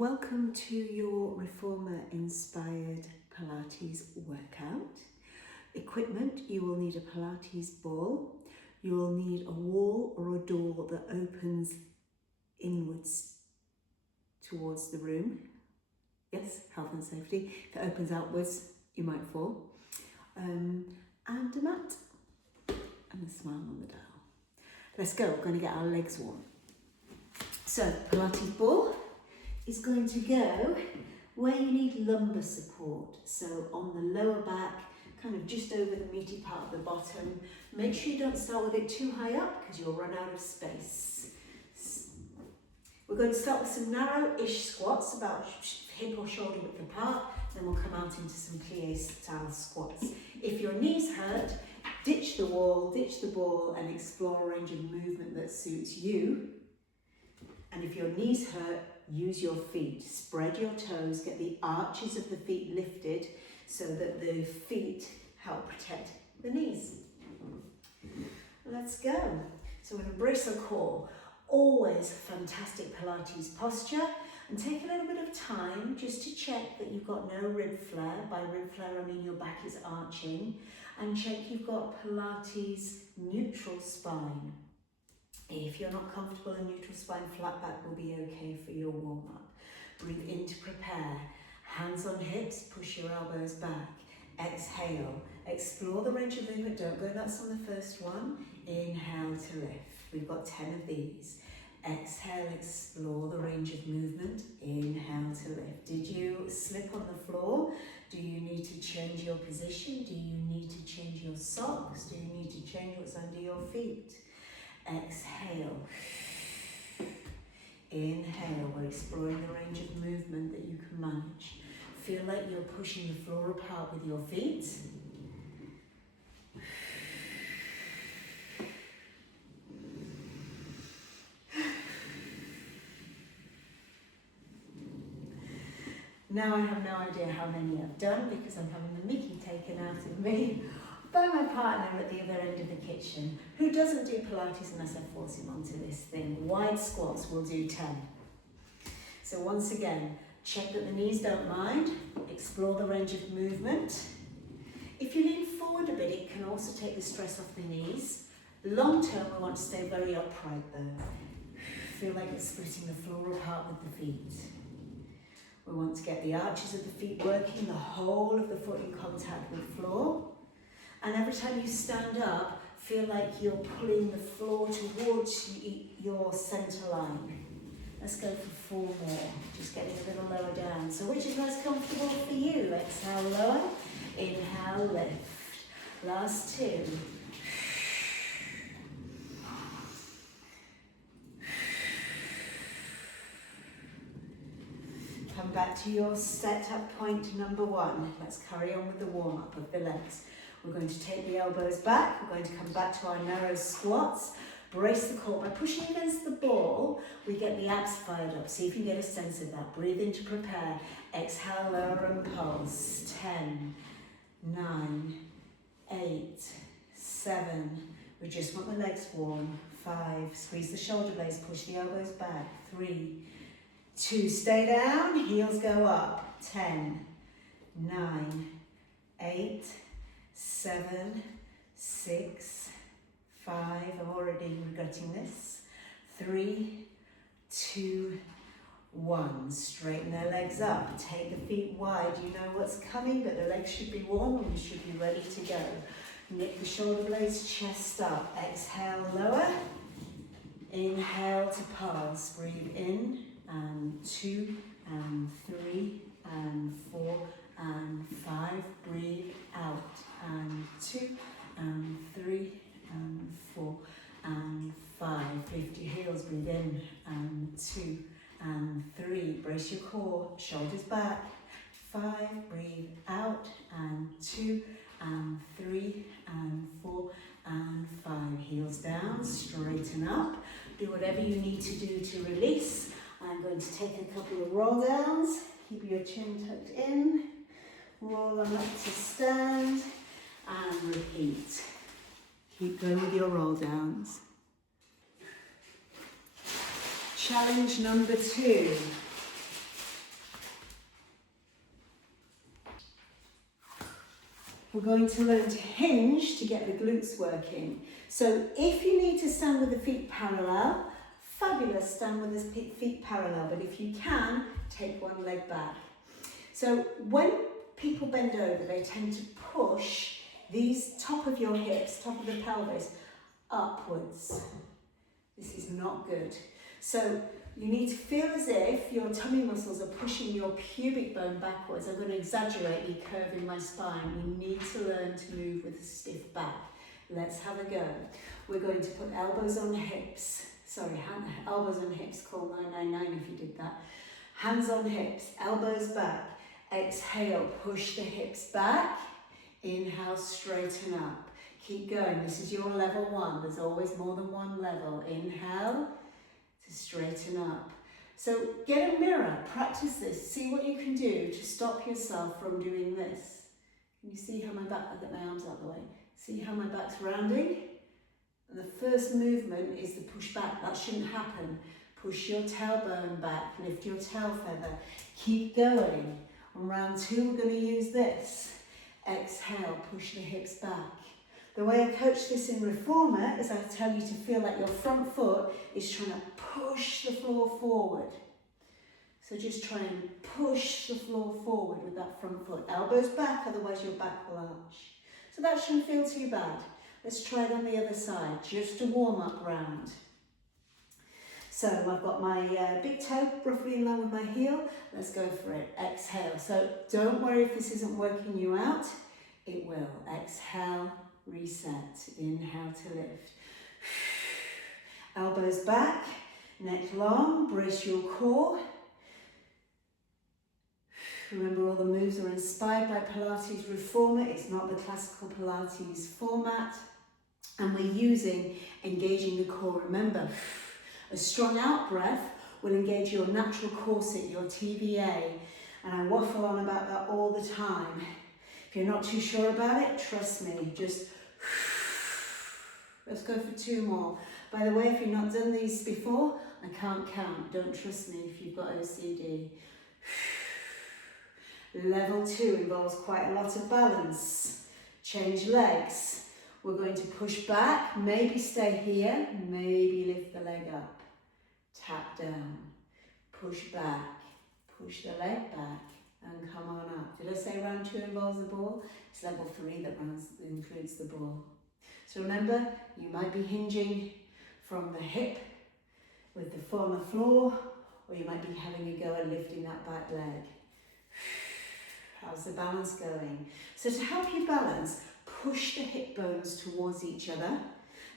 Welcome to your reformer-inspired Pilates workout. Equipment, you will need a Pilates ball. You will need a wall or a door that opens inwards towards the room. Yes, health and safety. If it opens outwards, you might fall. And a mat and a smile on the dial. Let's go, we're going to get our legs warm. So, Pilates ball is going to go where you need lumbar support. So on the lower back, kind of just over the meaty part of the bottom. Make sure you don't start with it too high up because you'll run out of space. We're going to start with some narrow-ish squats, about hip or shoulder width apart. Then we'll come out into some plie style squats. If your knees hurt, ditch the wall, ditch the ball, and explore a range of movement that suits you. And if your knees hurt, use your feet. Spread your toes, get the arches of the feet lifted so that the feet help protect the knees. Let's go. So we're going to brace the core. Always fantastic Pilates posture. And take a little bit of time just to check that you've got no rib flare. By rib flare, I mean your back is arching. And check you've got Pilates neutral spine. If you're not comfortable in neutral spine, flat back will be okay for your warm-up. Breathe in to prepare. Hands on hips, push your elbows back. Exhale. Explore the range of movement. Don't go nuts on the first one. Inhale to lift. We've got 10 of these. Exhale, explore the range of movement. Inhale to lift. Did you slip on the floor? Do you need to change your position? Do you need to change your socks? Do you need to change what's under your feet? Exhale. Inhale. We're exploring the range of movement that you can manage. Feel like you're pushing the floor apart with your feet. Now I have no idea how many I've done because I'm having the mickey taken out of me by my partner at the other end of the kitchen, who doesn't do Pilates unless I force him onto this thing. Wide squats will do 10. So once again, check that the knees don't mind, explore the range of movement. If you lean forward a bit, it can also take the stress off the knees. Long term, we want to stay very upright though. Feel like it's splitting the floor apart with the feet. We want to get the arches of the feet working, the whole of the foot in contact with the floor. And every time you stand up, feel like you're pulling the floor towards your centre line. Let's go for 4 more, just getting a little lower down. So which is most comfortable for you? Exhale, lower. Inhale, lift. Last 2. Come back to your set-up point number 1. Let's carry on with the warm-up of the legs. We're going to take the elbows back. We're going to come back to our narrow squats. Brace the core. By pushing against the ball, we get the abs fired up. See if you get a sense of that. Breathe in to prepare. Exhale, lower and pulse. 10, 9, 8, 7. We just want the legs warm. 5. Squeeze the shoulder blades. Push the elbows back. 3, 2. Stay down. Heels go up. 10, 9, 8, 7, 6, 5, I'm already regretting this. 3, 2, 1. Straighten their legs up. Take the feet wide. You know what's coming, but the legs should be warm and we should be ready to go. Knit the shoulder blades, chest up. Exhale, lower. Inhale to pulse. Breathe in, and 2, and 3, and 4, and 5. Breathe out, and 2, and 3, and 4, and 5. Lift your heels, breathe in, and 2, and 3. Brace your core, shoulders back. 5, breathe out, and 2, and 3, and 4, and 5. Heels down, straighten up. Do whatever you need to do to release. I'm going to take a couple of roll downs. Keep your chin tucked in. Roll them up to stand. And repeat. Keep going with your roll downs. Challenge number 2. we're going to learn to hinge to get the glutes working. So if you need to stand with the feet parallel, fabulous, stand with the feet parallel, but if you can, take one leg back. So when people bend over, they tend to push these top of your hips, top of the pelvis, upwards. This is not good. So you need to feel as if your tummy muscles are pushing your pubic bone backwards. I'm going to exaggerate, curving my spine. We need to learn to move with a stiff back. Let's have a go. We're going to put elbows on hips. Elbows on hips, call 999 if you did that. Hands on hips, elbows back. Exhale, push the hips back. Inhale, straighten up. Keep going. This is your level 1. There's always more than one level. Inhale to straighten up. So get a mirror, practice this. See what you can do to stop yourself from doing this. Can you see how my back, I'll get my arms out of the way. See how my back's rounding? And the first movement is the push back. That shouldn't happen. Push your tailbone back, lift your tail feather. Keep going. On round 2, we're going to use this. Exhale, push the hips back. The way I coach this in Reformer is I tell you to feel like your front foot is trying to push the floor forward. So just try and push the floor forward with that front foot. Elbows back, otherwise your back will arch. So that shouldn't feel too bad. Let's try it on the other side, just a warm-up round. So I've got my big toe roughly in line with my heel. Let's go for it. Exhale. So don't worry if this isn't working you out. It will. Exhale, reset. Inhale to lift. Elbows back, neck long, brace your core. Remember, all the moves are inspired by Pilates Reformer. It's not the classical Pilates format. And we're using engaging the core. Remember, a strong out breath will engage your natural corset, your TVA. And I waffle on about that all the time. If you're not too sure about it, trust me, just let's go for 2 more. By the way, if you've not done these before, I can't count. Don't trust me if you've got OCD. Level 2 involves quite a lot of balance. Change legs. We're going to push back, maybe stay here, maybe lift the leg up. Tap down, push back, push the leg back, and come on up. Did I say round 2 involves the ball? It's level 3 that includes the ball. So remember, you might be hinging from the hip with the foot on the floor, or you might be having a go at lifting that back leg. How's the balance going? So to help you balance, push the hip bones towards each other.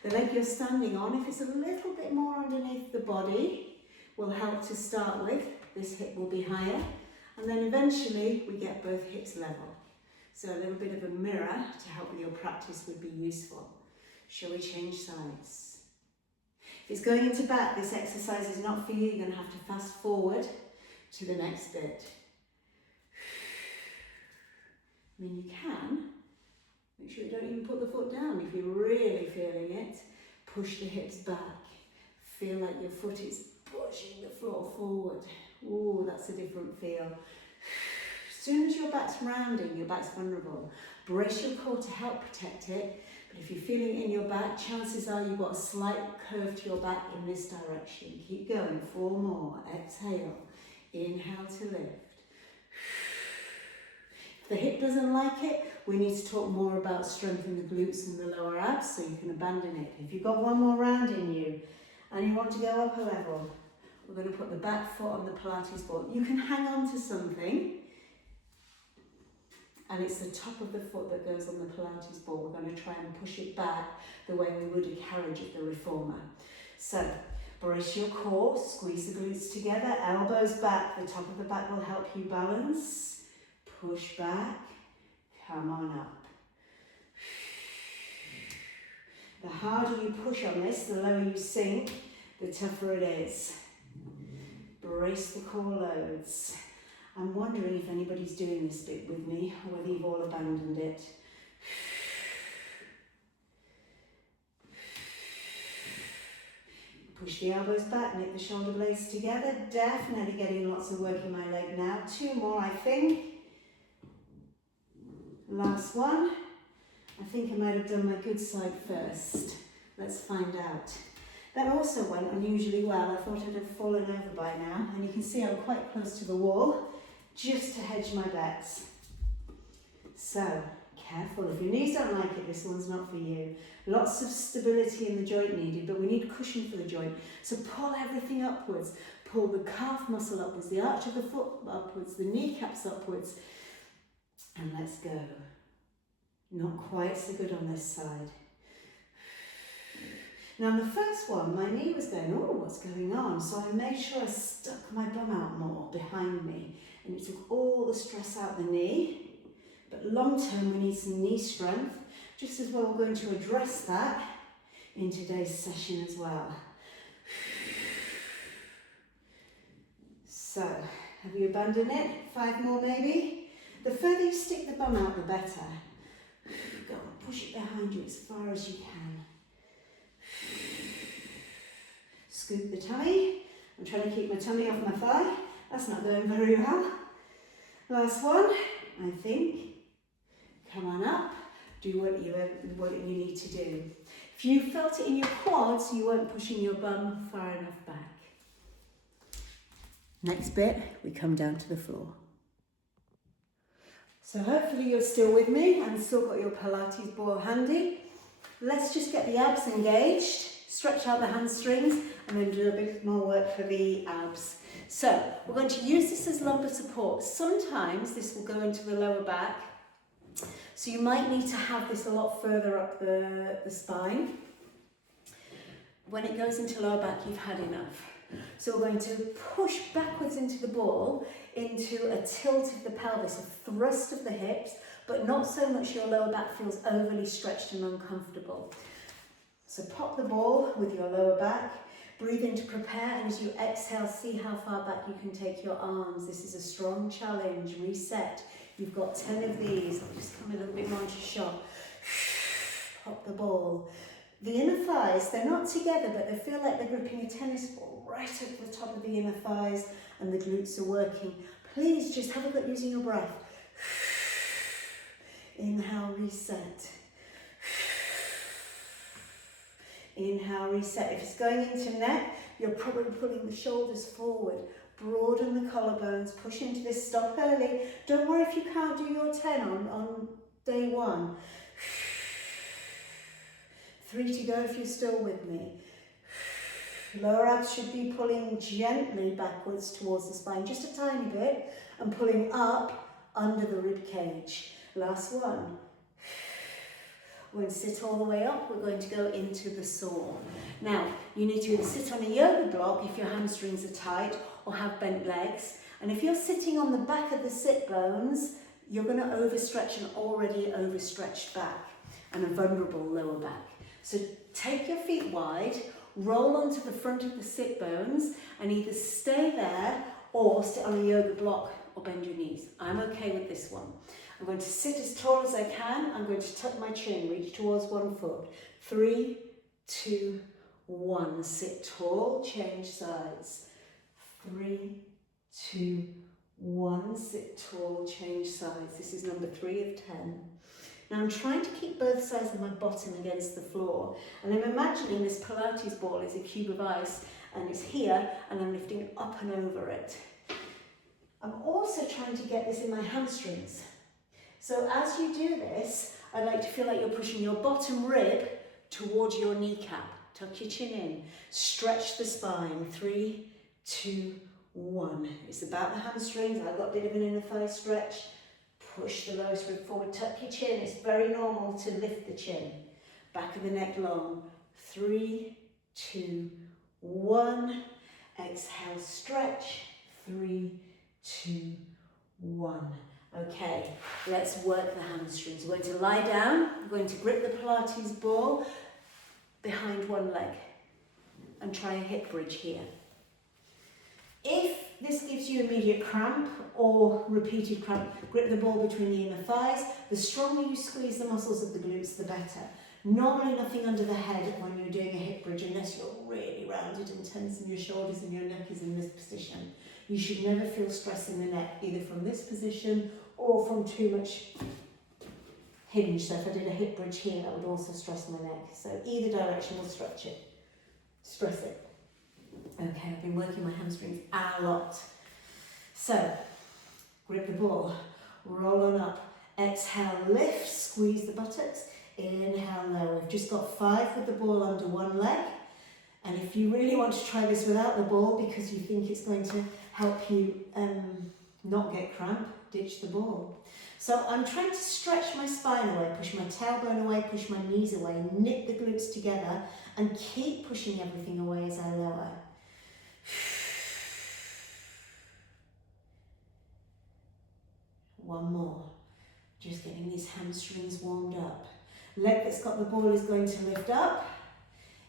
The leg you're standing on, if it's a little bit more underneath the body, will help to start with. This hip will be higher. And then eventually we get both hips level. So a little bit of a mirror to help with your practice would be useful. Shall we change sides? If it's going into back, this exercise is not for you. You're going to have to fast forward to the next bit. I mean, you can. Make sure you don't even put the foot down. If you're really feeling it, push the hips back. Feel like your foot is pushing the floor forward. Ooh, that's a different feel. As soon as your back's rounding, your back's vulnerable. Brace your core to help protect it. But if you're feeling it in your back, chances are you've got a slight curve to your back in this direction. Keep going. 4 more. Exhale. Inhale to lift. If the hip doesn't like it, we need to talk more about strengthening the glutes and the lower abs, so you can abandon it. If you've got 1 more round in you and you want to go up a level, we're going to put the back foot on the Pilates ball. You can hang on to something, and it's the top of the foot that goes on the Pilates ball. We're going to try and push it back the way we would a carriage of the Reformer. So, brace your core, squeeze the glutes together, elbows back. The top of the back will help you balance. Push back, come on up. The harder you push on this, the lower you sink, the tougher it is. Brace the core loads. I'm wondering if anybody's doing this bit with me, or whether you've all abandoned it. Push the elbows back, knit the shoulder blades together. Definitely getting lots of work in my leg now. 2 more, I think. Last one. I think I might have done my good side first. Let's find out. That also went unusually well. I thought I'd have fallen over by now, and you can see I'm quite close to the wall, just to hedge my bets. So, careful, if your knees don't like it, this one's not for you. Lots of stability in the joint needed, but we need cushion for the joint. So pull everything upwards. Pull the calf muscle upwards, the arch of the foot upwards, the kneecaps upwards. And let's go. Not quite so good on this side. Now on the first one, my knee was going, oh, what's going on? So I made sure I stuck my bum out more behind me. And it took all the stress out the knee. But long term, we need some knee strength. Just as well, we're going to address that in today's session as well. So, have you abandoned it? 5 more maybe? The further you stick the bum out, the better. Go on, push it behind you as far as you can. Scoop the tummy. I'm trying to keep my tummy off my thigh. That's not going very well. Last one, I think. Come on up. Do what you need to do. If you felt it in your quads, you weren't pushing your bum far enough back. Next bit, we come down to the floor. So hopefully you're still with me and still got your Pilates ball handy. Let's just get the abs engaged, stretch out the hamstrings, and then do a bit more work for the abs. So we're going to use this as lumbar support. Sometimes this will go into the lower back, so you might need to have this a lot further up the spine. When it goes into lower back, you've had enough. So we're going to push backwards into the ball, into a tilt of the pelvis, a thrust of the hips, but not so much your lower back feels overly stretched and uncomfortable. So pop the ball with your lower back, breathe in to prepare, and as you exhale, see how far back you can take your arms. This is a strong challenge. Reset. You've got 10 of these. I'll just come a little bit more into shot. Pop the ball. The inner thighs, they're not together, but they feel like they're gripping a tennis ball right at the top of the inner thighs, and the glutes are working. Please just have a look using your breath. Inhale, reset. Inhale, reset. If it's going into neck, you're probably pulling the shoulders forward. Broaden the collarbones, push into this, stop early. Don't worry if you can't do your 10 on day 1. 3 to go if you're still with me. Lower abs should be pulling gently backwards towards the spine, just a tiny bit, and pulling up under the rib cage. Last one. We're going to sit all the way up. We're going to go into the saw. Now, you need to either sit on a yoga block if your hamstrings are tight or have bent legs. And if you're sitting on the back of the sit bones, you're going to overstretch an already overstretched back and a vulnerable lower back. So take your feet wide, roll onto the front of the sit bones, and either stay there or sit on a yoga block or bend your knees. I'm okay with this one. I'm going to sit as tall as I can. I'm going to tuck my chin, reach towards one foot. 3, 2, 1. Sit tall, change sides. 3, 2, 1. Sit tall, change sides. This is number 3 of 10. Now I'm trying to keep both sides of my bottom against the floor, and I'm imagining this Pilates ball is a cube of ice, and it's here, and I'm lifting up and over it. I'm also trying to get this in my hamstrings. So as you do this, I like to feel like you're pushing your bottom rib towards your kneecap. Tuck your chin in, stretch the spine. 3, 2, 1. It's about the hamstrings. I've got a bit of an inner thigh stretch. Push the lowest rib forward, tuck your chin. It's very normal to lift the chin. Back of the neck long. 3, 2, 1. Exhale, stretch. 3, 2, 1. Okay, let's work the hamstrings. We're going to lie down. We're going to grip the Pilates ball behind one leg and try a hip bridge here. If this gives you immediate cramp or repeated cramp, grip the ball between the inner thighs. The stronger you squeeze the muscles of the glutes, the better. Normally nothing under the head when you're doing a hip bridge unless you're really rounded and tense in your shoulders and your neck is in this position. You should never feel stress in the neck, either from this position or from too much hinge. So if I did a hip bridge here, that would also stress my neck. So either direction will stretch it. Stress it. Okay, I've been working my hamstrings a lot. So, grip the ball, roll on up. Exhale, lift, squeeze the buttocks. Inhale, lower. We've just got 5 with the ball under one leg. And if you really want to try this without the ball because you think it's going to help you not get cramp, ditch the ball. So I'm trying to stretch my spine away, push my tailbone away, push my knees away, knit the glutes together, and keep pushing everything away as I lower. One more. Just getting these hamstrings warmed up. Leg that's got the ball is going to lift up.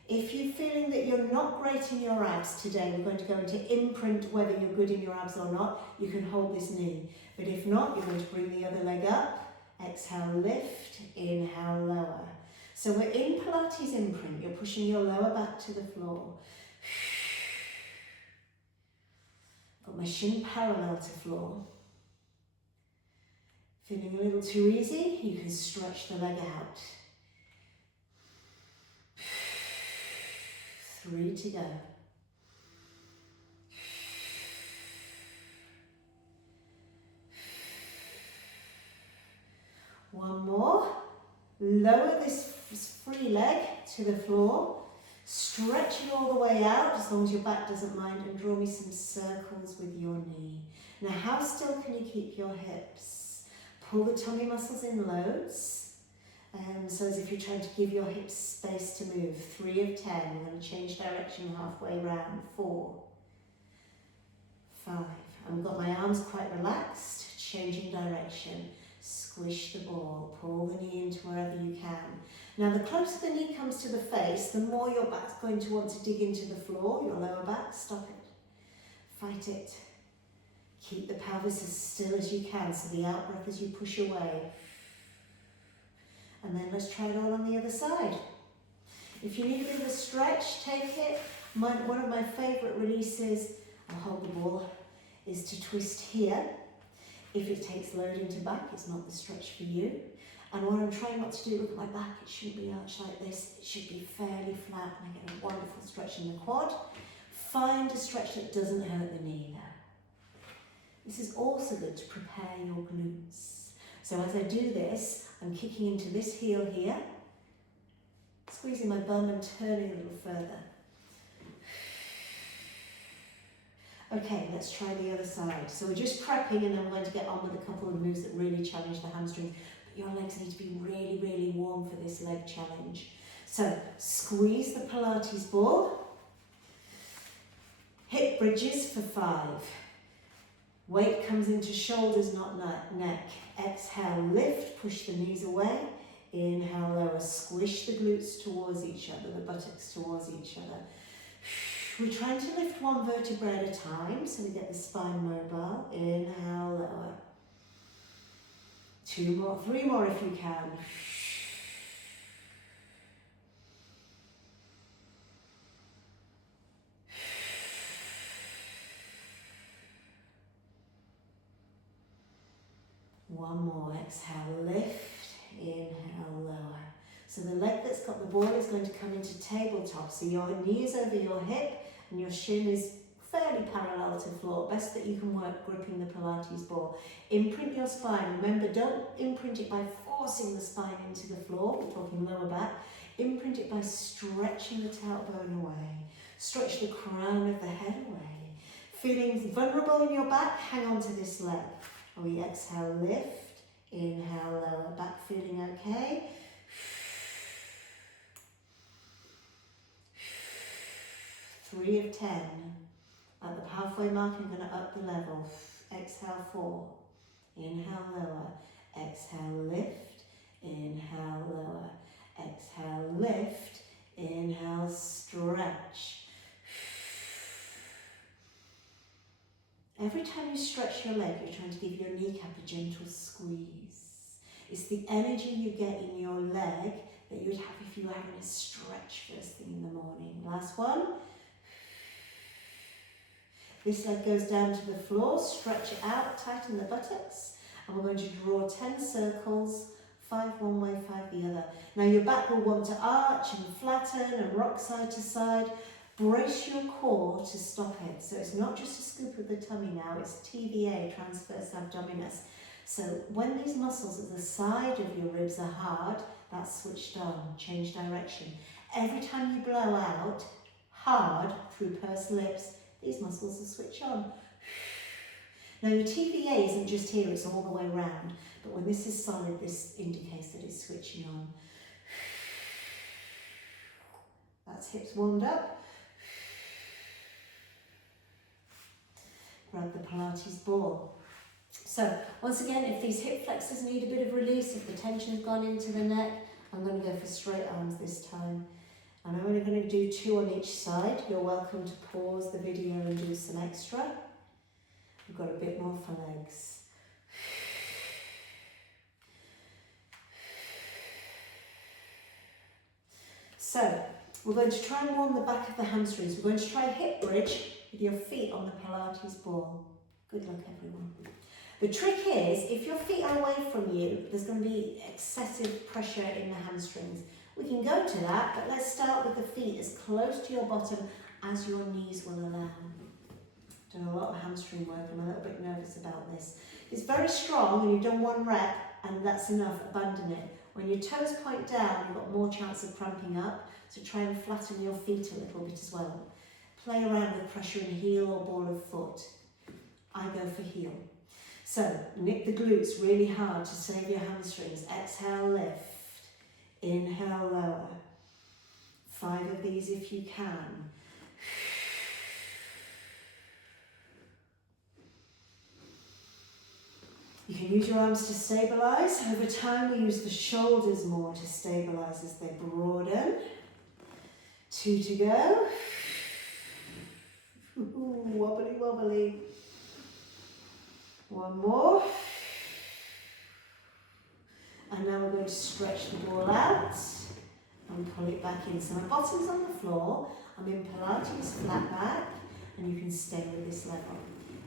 If you're feeling that you're not great in your abs today, we're going to go into imprint whether you're good in your abs or not. You can hold this knee. But if not, you're going to bring the other leg up. Exhale, lift. Inhale, lower. So we're in Pilates imprint. You're pushing your lower back to the floor. Got my shin parallel to floor. Feeling a little too easy, you can stretch the leg out. 3 to go. One more. Lower this free leg to the floor. Stretch it all the way out, as long as your back doesn't mind, and draw me some circles with your knee. Now, how still can you keep your hips? Pull the tummy muscles in loads. So as if you're trying to give your hips space to move. 3 of 10. We're going to change direction halfway round. 4, 5. I've got my arms quite relaxed. Changing direction. Squish the ball. Pull the knee into wherever you can. Now the closer the knee comes to the face, the more your back's going to want to dig into the floor. Your lower back. Stop it. Fight it. Keep the pelvis as still as you can, so the out breath as you push away. And then let's try it all on the other side. If you need a bit of a stretch, take it. One of my favourite releases, I'll hold the ball, is to twist here. If it takes loading to back, it's not the stretch for you. And what I'm trying not to do, look at my back, it shouldn't be arched like this. It should be fairly flat, and I get a wonderful stretch in the quad. Find a stretch that doesn't hurt the knee now. This is also good to prepare your glutes. So as I do this, I'm kicking into this heel here, squeezing my bum and turning a little further. Okay, let's try the other side. So we're just prepping, and then we're going to get on with a couple of moves that really challenge the hamstrings. But your legs need to be really, really warm for this leg challenge. So squeeze the Pilates ball. Hip bridges for 5. Weight comes into shoulders, not neck. Exhale, lift, push the knees away. Inhale, lower, squish the glutes towards each other, the buttocks towards each other. We're trying to lift one vertebra at a time, so we get the spine mobile. Inhale, lower. 2 more, 3 more if you can. One more, exhale, lift, inhale, lower. So the leg that's got the ball is going to come into tabletop. So your knee is over your hip and your shin is fairly parallel to floor. Best that you can work gripping the Pilates ball. Imprint your spine. Remember, don't imprint it by forcing the spine into the floor. We're talking lower back. Imprint it by stretching the tailbone away. Stretch the crown of the head away. Feeling vulnerable in your back, hang on to this leg. We exhale, lift, inhale, lower, back feeling okay. 3 of 10. At the halfway mark, I'm going to up the level. Exhale, 4. Inhale, lower. Exhale, lift. Inhale, lower. Exhale, lift. Inhale, stretch. Every time you stretch your leg, you're trying to give your kneecap a gentle squeeze. It's the energy you get in your leg that you would have if you were having a stretch first thing in the morning. Last one. This leg goes down to the floor, stretch it out, tighten the buttocks, and we're going to draw 10 circles, 5 one way, 5 the other. Now your back will want to arch and flatten and rock side to side. Brace your core to stop it. So it's not just a scoop of the tummy now, it's TVA, transverse abdominis. So when these muscles at the side of your ribs are hard, that's switched on, change direction. Every time you blow out hard through pursed lips, these muscles will switch on. Now your TVA isn't just here, it's all the way around. But when this is solid, this indicates that it's switching on. That's hips warmed up. Grab the Pilates ball. So once again, if these hip flexors need a bit of release, if the tension's gone into the neck, I'm going to go for straight arms this time. And I'm only going to do 2 on each side. You're welcome to pause the video and do some extra. We've got a bit more for legs. So we're going to try and warm the back of the hamstrings. We're going to try a hip bridge with your feet on the Pilates ball. Good luck, everyone. The trick is, if your feet are away from you, there's going to be excessive pressure in the hamstrings. We can go to that, but let's start with the feet as close to your bottom as your knees will allow. Done a lot of hamstring work. I'm a little bit nervous about this. It's very strong and you've done 1 rep and that's enough, abandon it. When your toes point down, you've got more chance of cramping up, so try and flatten your feet a little bit as well. Play around with pressure in heel or ball of foot. I go for heel. So, knit the glutes really hard to save your hamstrings. Exhale, lift. Inhale, lower. 5 of these if you can. You can use your arms to stabilise. Over time, we use the shoulders more to stabilise as they broaden. 2 to go. Ooh, wobbly, wobbly. 1 more. And now we're going to stretch the ball out and pull it back in. So my bottom's on the floor. I'm in Pilates, flat back, and you can stay with this level.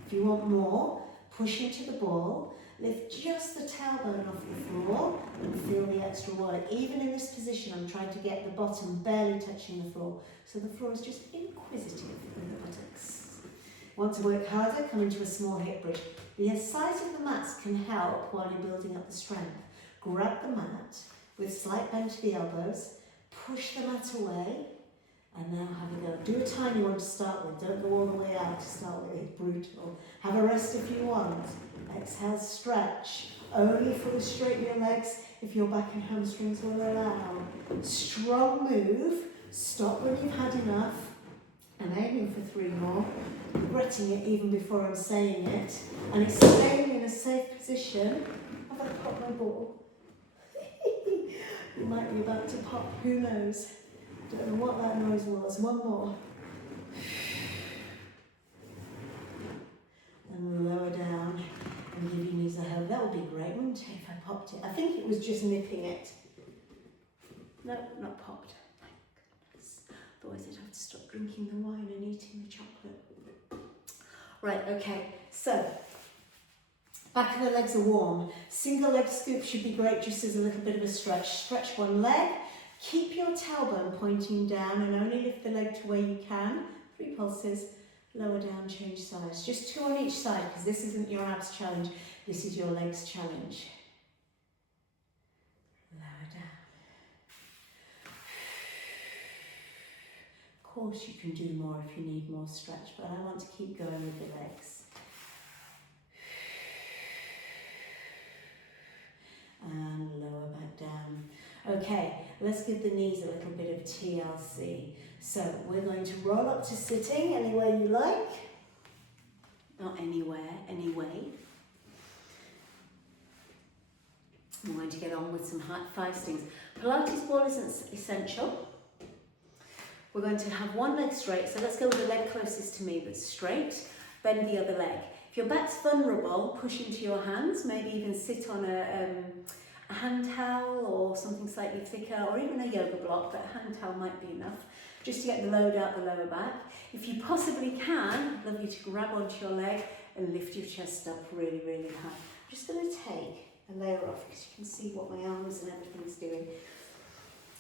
If you want more, push into the ball. Lift just the tailbone off the floor and feel the extra work. Even in this position, I'm trying to get the bottom barely touching the floor. So the floor is just inquisitive with the buttocks. Want to work harder? Come into a small hip bridge. The size of the mats can help while you're building up the strength. Grab the mat with slight bend to the elbows, push the mat away, and now have a go. Do a tiny one to start with. Don't go all the way out to start with. It's brutal. Have a rest if you want. Exhale, stretch. Only fully straighten your legs if your back and hamstrings will allow. Strong move. Stop when you've had enough. I'm aiming for 3 more. Regretting it even before I'm saying it. And it's staying in a safe position. Have I popped my ball? You might be about to pop. Who knows? Don't know what that noise was. 1 more. And lower down. And give your knees a hug. That would be great, wouldn't it, if I popped it? I think it was just nipping it. No, not popped. Thank goodness. Otherwise I'd have to stop drinking the wine and eating the chocolate. Right, okay. So, back of the legs are warm. Single leg scoop should be great just as a little bit of a stretch. Stretch 1 leg. Keep your tailbone pointing down and only lift the leg to where you can. 3 pulses. Lower down, change sides. Just 2 on each side because this isn't your abs challenge. This is your legs challenge. Lower down. Of course you can do more if you need more stretch, but I want to keep going with the legs. And lower back down. Okay, let's give the knees a little bit of TLC. So we're going to roll up to sitting anywhere you like. Not anywhere, anyway. I'm going to get on with some 5 stings. Pilates ball isn't essential. We're going to have 1 leg straight. So let's go with the leg closest to me that's straight. Bend the other leg. If your back's vulnerable, push into your hands. Maybe even sit on a hand towel or something slightly thicker, or even a yoga block, but a hand towel might be enough, just to get the load out the lower back. If you possibly can, I'd love you to grab onto your leg and lift your chest up really, really high. I'm just going to take a layer off because you can see what my arms and everything's doing.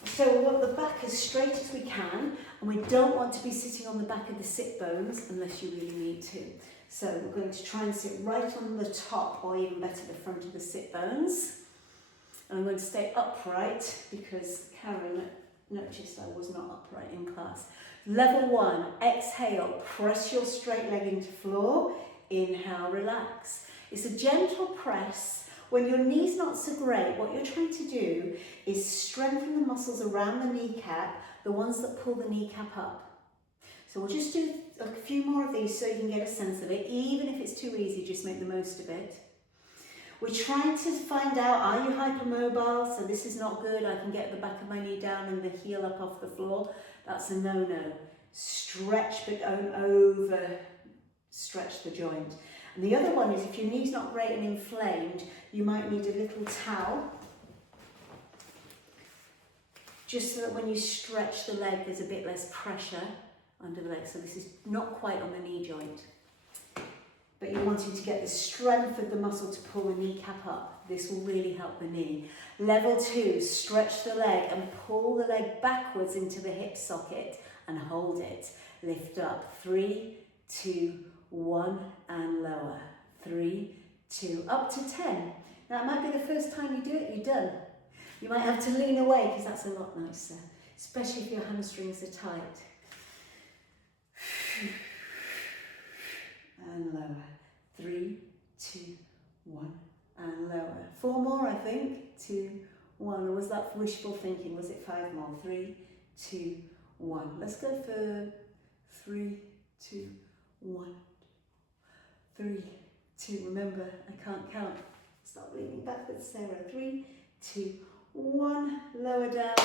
So we want the back as straight as we can, and we don't want to be sitting on the back of the sit bones unless you really need to. So we're going to try and sit right on the top, or even better the front of the sit bones. And I'm going to stay upright because Karen noticed I was not upright in class. Level 1, exhale, press your straight leg into floor. Inhale, relax. It's a gentle press. When your knee's not so great, what you're trying to do is strengthen the muscles around the kneecap, the ones that pull the kneecap up. So we'll just do a few more of these so you can get a sense of it. Even if it's too easy, just make the most of it. We're trying to find out, are you hypermobile? So this is not good. I can get the back of my knee down and the heel up off the floor. That's a no-no. Stretch, but don't over stretch the joint. And the other one is if your knee's not great and inflamed, you might need a little towel, just so that when you stretch the leg, there's a bit less pressure under the leg. So this is not quite on the knee joint, but you're wanting to get the strength of the muscle to pull the kneecap up. This will really help the knee. Level 2, stretch the leg and pull the leg backwards into the hip socket and hold it. Lift up, 3, 2, 1, and lower. 3, 2, up to 10. Now it might be the first time you do it, you're done. You might have to lean away because that's a lot nicer, especially if your hamstrings are tight. And lower. 3, 2, 1, and lower. 4 more, I think. 2, 1. Or was that wishful thinking? Was it 5 more? 3, 2, 1. Let's go for 3, 2, 1. 3, 2. Remember, I can't count. Stop leaning backwards, Sarah. 3, 2, 1. Lower down.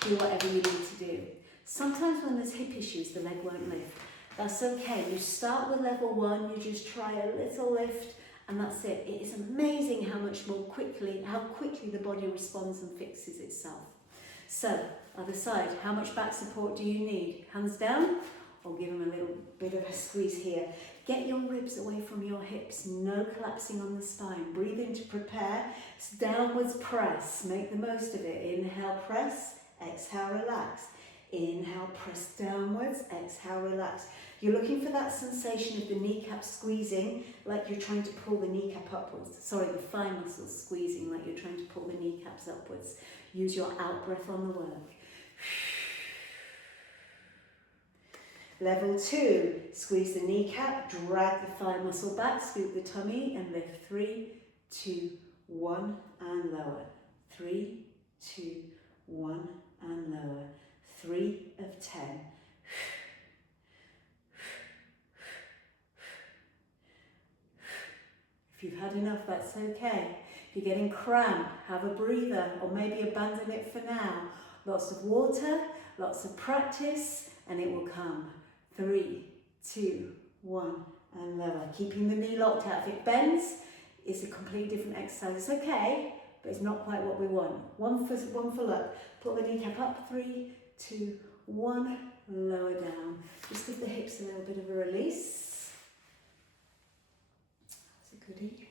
Do whatever you need to do. Sometimes when there's hip issues, the leg won't lift. That's okay. You start with level 1, you just try a little lift, and that's it. It is amazing how quickly the body responds and fixes itself. So, other side, how much back support do you need? Hands down, or give them a little bit of a squeeze here. Get your ribs away from your hips, no collapsing on the spine. Breathe in to prepare. It's downwards press, make the most of it. Inhale, press, exhale, relax. Inhale, press downwards, exhale, relax. You're looking for that sensation of the kneecap squeezing, like you're trying to pull the kneecap upwards. Sorry, the thigh muscles squeezing, like you're trying to pull the kneecaps upwards. Use your out breath on the work. Level 2, squeeze the kneecap, drag the thigh muscle back, scoop the tummy, and lift. 3, 2, 1, and lower. 3, 2, 1, and lower. 3 of 10. If you've had enough, that's okay. If you're getting cramp, have a breather, or maybe abandon it for now. Lots of water, lots of practice, and it will come. 3, 2, 1, and lower. Keeping the knee locked out. If it bends, it's a completely different exercise. It's okay, but it's not quite what we want. One for luck. Put the kneecap up. 3, 2, 1, lower down. Just give the hips a little bit of a release. That's a goodie.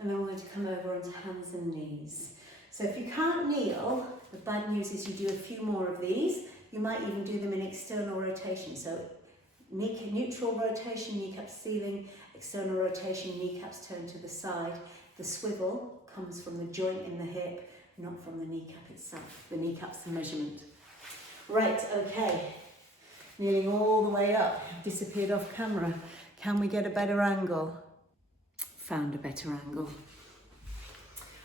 And then we're going to come over onto hands and knees. So if you can't kneel, the bad news is you do a few more of these. You might even do them in external rotation. So neutral rotation, kneecaps ceiling, external rotation, kneecaps turn to the side. The swivel comes from the joint in the hip, not from the kneecap itself. The kneecap's the measurement. Right, okay. Kneeling all the way up. Disappeared off camera. Can we get a better angle? Found a better angle.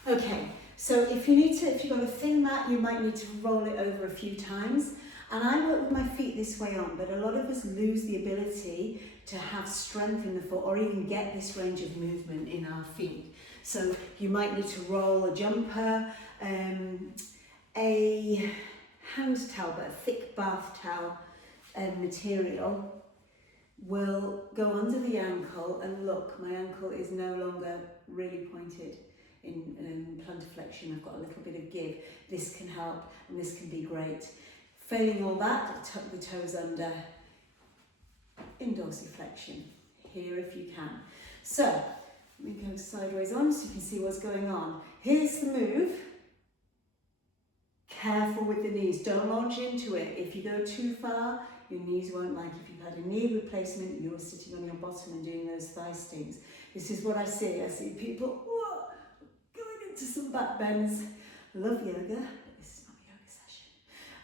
Okay, so if you've got a thin mat, you might need to roll it over a few times. And I work with my feet this way on, but a lot of us lose the ability to have strength in the foot or even get this range of movement in our feet. So you might need to roll a jumper, a hand towel, but a thick bath towel material will go under the ankle, and look, my ankle is no longer really pointed in plantar flexion. I've got a little bit of give. This can help, and this can be great. Failing all that, tuck the toes under in dorsiflexion, here if you can. So, Let me go sideways on so you can see what's going on. Here's the move. Careful with the knees, don't launch into it. If you go too far, your knees won't like. If you've had a knee replacement, you're sitting on your bottom and doing those thigh stings. This is what I see. I see people going into some back bends. I love yoga, but this is not a yoga session.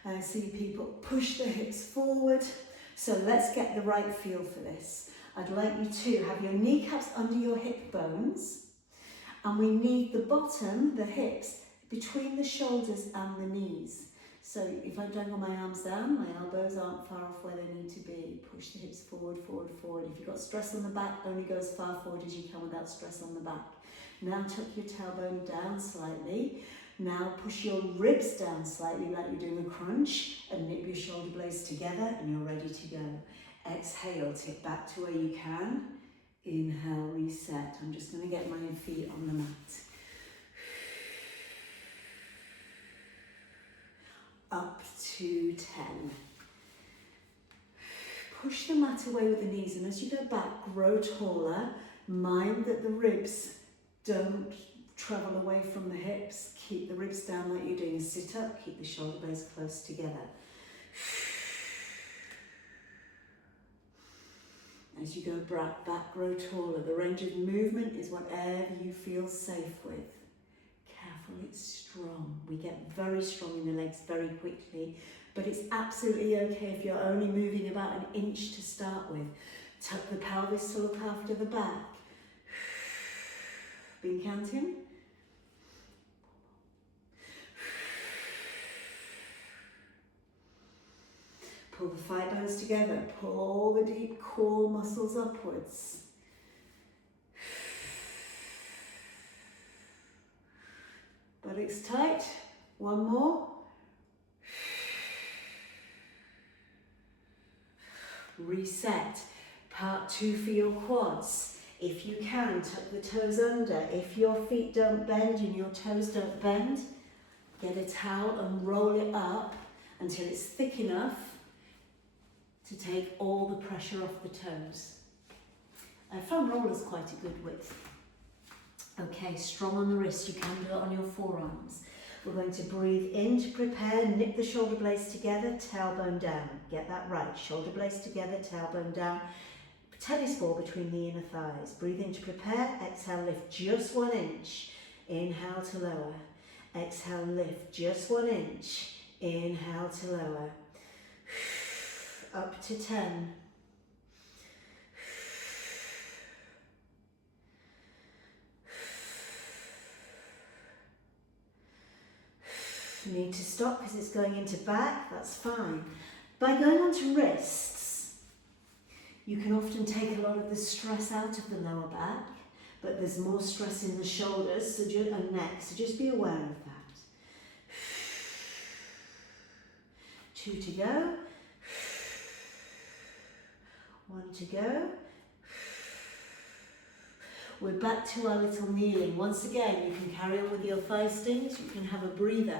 I see people push the hips forward. So let's get the right feel for this. I'd like you to have your kneecaps under your hip bones, and we need the bottom, the hips, between the shoulders and the knees. So if I dangle my arms down, my elbows aren't far off where they need to be. Push the hips forward, forward, forward. If you've got stress on the back, only go as far forward as you can without stress on the back. Now tuck your tailbone down slightly. Now push your ribs down slightly like you're doing a crunch, and nip your shoulder blades together, and you're ready to go. Exhale, tip back to where you can. Inhale, reset. I'm just going to get my feet on the mat. Up to 10. Push the mat away with the knees, and as you go back, grow taller. Mind that the ribs don't travel away from the hips. Keep the ribs down like you're doing a sit-up. Keep the shoulder blades close together. As you go back, grow taller. The range of movement is whatever you feel safe with. Careful, it's strong. We get very strong in the legs very quickly, but it's absolutely okay if you're only moving about an inch to start with. Tuck the pelvis to look after the back. Been counting? Pull the thigh bones together, pull the deep core muscles upwards. Buttocks tight, one more. Reset, part 2 for your quads. If you can, tuck the toes under. If your feet don't bend and your toes don't bend, get a towel and roll it up until it's thick enough to take all the pressure off the toes. Foam rollers quite a good width. Okay, strong on the wrists, you can do it on your forearms. We're going to breathe in to prepare, nip the shoulder blades together, tailbone down. Get that right, shoulder blades together, tailbone down. Tennis ball between the inner thighs. Breathe in to prepare, exhale, lift just 1 inch. Inhale to lower. Exhale, lift just 1 inch. Inhale to lower. Up to 10. Need to stop because it's going into back, that's fine. By going on to wrists, you can often take a lot of the stress out of the lower back, but there's more stress in the shoulders and neck, so just be aware of that. 2 to go. 1 to go. We're back to our little kneeling. Once again, you can carry on with your thigh stings, you can have a breather.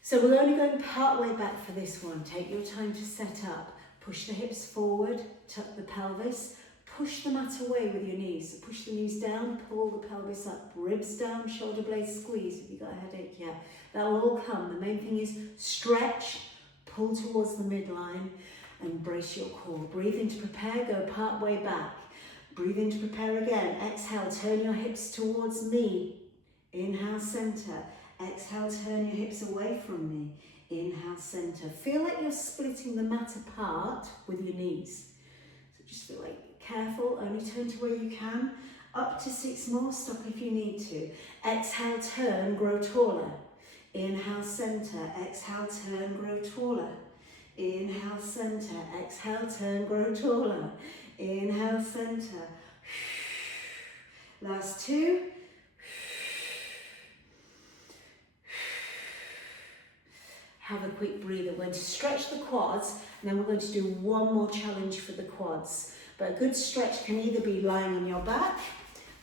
So we're only going part way back for this one. Take your time to set up. Push the hips forward, tuck the pelvis, push the mat away with your knees. So push the knees down, pull the pelvis up, ribs down, shoulder blades squeeze. If you've got a headache, yeah, that'll all come. The main thing is stretch, pull towards the midline and brace your core. Breathe in to prepare, go part way back. Breathe in to prepare again. Exhale, turn your hips towards me. Inhale, center. Exhale, turn your hips away from me. Inhale, center. Feel like you're splitting the mat apart with your knees. So just feel like careful, only turn to where you can. Up to 6 more, stop if you need to. Exhale, turn, grow taller. Inhale, center. Exhale, turn, grow taller. Inhale, center. Exhale, turn, grow taller. Inhale, center. Last 2. Have a quick breather. We're going to stretch the quads, and then we're going to do one more challenge for the quads. But a good stretch can either be lying on your back,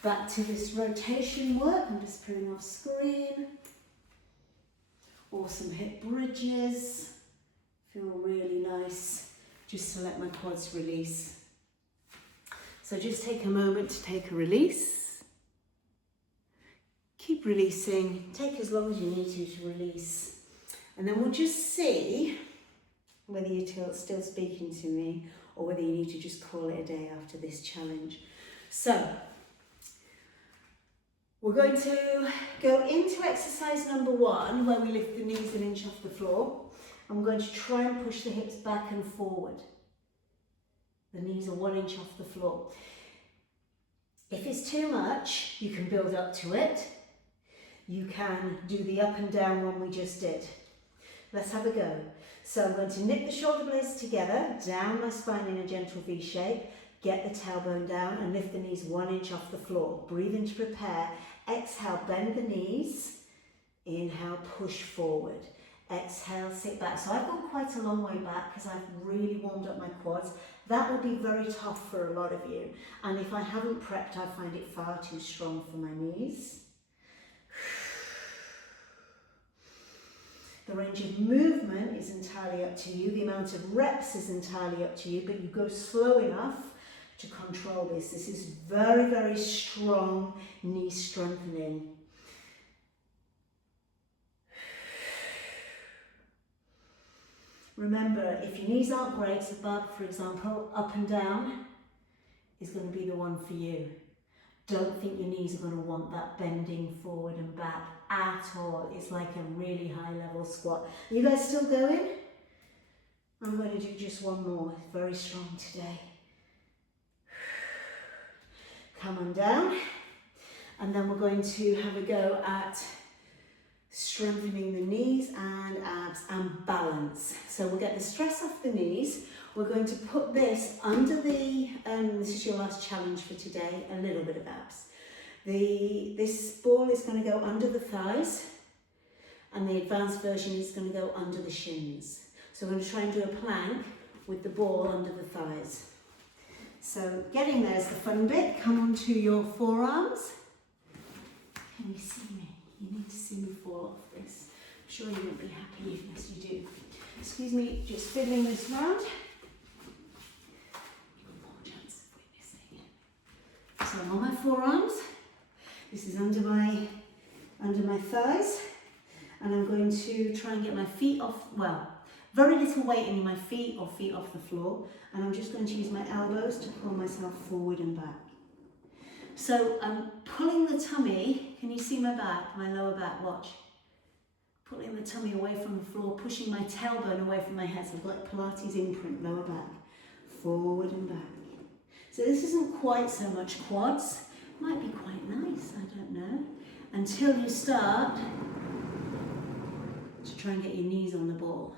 back to this rotation work. I'm just pulling off screen. Or some hip bridges. Feel really nice, just to let my quads release. So just take a moment to take a release. Keep releasing, take as long as you need to release. And then we'll just see whether you're still speaking to me or whether you need to just call it a day after this challenge. So, we're going to go into exercise number 1, where we lift the knees an inch off the floor. And we're going to try and push the hips back and forward. The knees are 1 inch off the floor. If it's too much, you can build up to it. You can do the up and down one we just did. Let's have a go. So I'm going to knit the shoulder blades together, down my spine in a gentle V shape, get the tailbone down and lift the knees 1 inch off the floor. Breathe in to prepare. Exhale, bend the knees. Inhale, push forward. Exhale, sit back. So I've gone quite a long way back because I've really warmed up my quads. That will be very tough for a lot of you. And if I haven't prepped, I find it far too strong for my knees. The range of movement is entirely up to you. The amount of reps is entirely up to you, but you go slow enough to control this. This is very, very strong knee strengthening. Remember, if your knees aren't great, so Barb, for example, up and down is going to be the one for you. Don't think your knees are going to want that bending forward and back at all. It's like a really high level squat. Are you guys still going? I'm going to do just one more. It's very strong today. Come on down. And then we're going to have a go at strengthening the knees and abs and balance. So we'll get the stress off the knees. We're going to put this under the, this is your last challenge for today, a little bit of abs. This ball is going to go under the thighs and the advanced version is going to go under the shins. So we're going to try and do a plank with the ball under the thighs. So getting there is the fun bit. Come onto your forearms. Can you see me? You need to see me fall off this. I'm sure you won't be happy unless you do. Excuse me, just fiddling this round. More chance of witnessing it. So I'm on my forearms. This is under my thighs. And I'm going to try and get my feet off, well, very little weight in my feet or feet off the floor. And I'm just going to use my elbows to pull myself forward and back. So I'm pulling the tummy, can you see my back, my lower back, watch. Pulling the tummy away from the floor, pushing my tailbone away from my head. So I've got Pilates imprint, lower back, forward and back. So this isn't quite so much quads, might be quite nice, I don't know. Until you start to try and get your knees on the ball.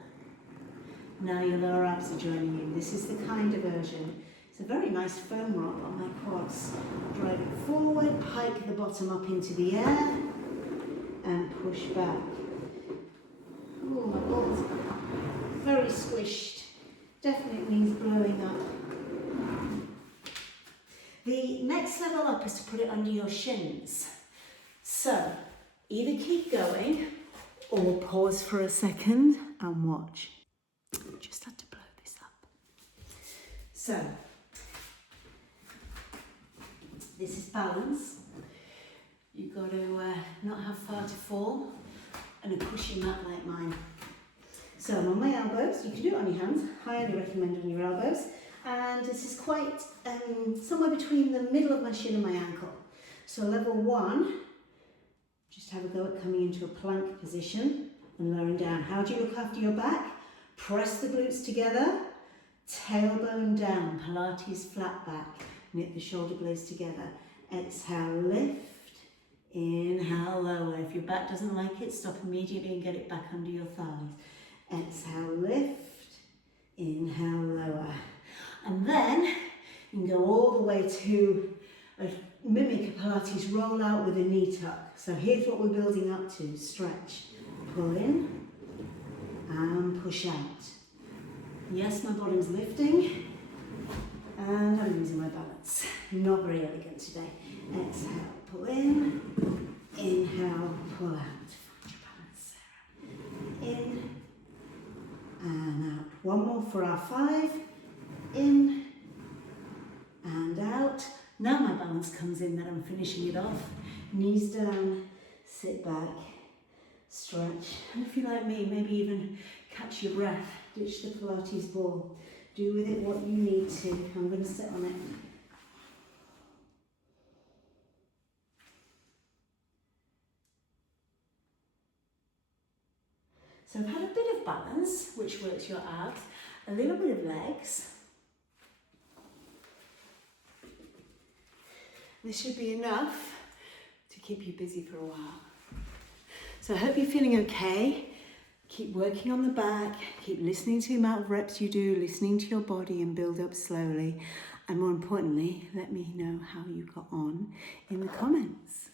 Now your lower abs are joining you. This is the kind of version. It's a very nice foam roll on my quads. Drive it forward, hike the bottom up into the air, and push back. Oh, my balls very squished. Definitely needs blowing up. The next level up is to put it under your shins. So, either keep going or pause for a second and watch. Just had to blow this up. So, this is balance. You've got to not have far to fall and a cushy mat like mine. So I'm on my elbows. You can do it on your hands. Highly recommend on your elbows. And this is quite somewhere between the middle of my shin and my ankle. So level 1, just have a go at coming into a plank position and lowering down. How do you look after your back? Press the glutes together, tailbone down, Pilates flat back. Knit the shoulder blades together. Exhale, lift. Inhale, lower. If your back doesn't like it, stop immediately and get it back under your thighs. Exhale, lift. Inhale, lower. And then you can go all the way to mimic a Pilates roll out with a knee tuck. So here's what we're building up to. Stretch. Pull in and push out. Yes, my bottom's lifting. And I'm losing my balance. Not very elegant today. Exhale, pull in. Inhale, pull out. Find your balance, Sarah. In and out. One more for our 5. In and out. Now my balance comes in, that I'm finishing it off. Knees down, sit back, stretch, and if you're like me, maybe even catch your breath, ditch the Pilates ball. Do with it what you need to. I'm going to sit on it. So I've had a bit of balance, which works your abs, a little bit of legs. This should be enough to keep you busy for a while. So I hope you're feeling okay. Keep working on the back, keep listening to the amount of reps you do, listening to your body, and build up slowly. And more importantly, let me know how you got on in the comments.